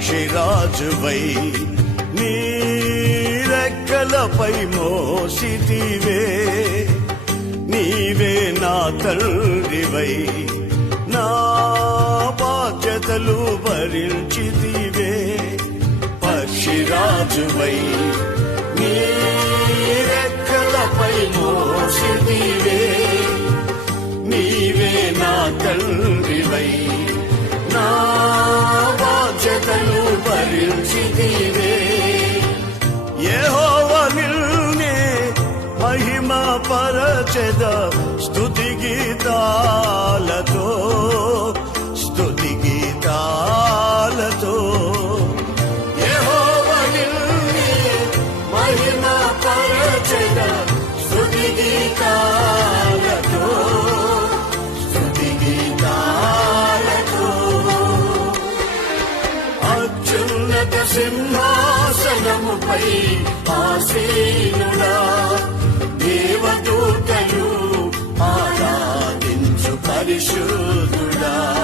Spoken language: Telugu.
సాక్షిరాజువై నీరెక్కలపై మోసితివే. నీవే నా తండ్రివై నా బాధ్యతలు భరించితివే. పక్షిరాజువై నీరెక్కలపై మోసితివే. నీవే నా తండ్రివై మహిమా పరచెద స్థుతి గీతాలతో స్థుతి గీతాలతో. యెహోవ పరచెద స్తుతి గీతాలతో స్తుతి గీతాలతో. అత్యున్నత సింహాసనముపై ఆస düşürdüler.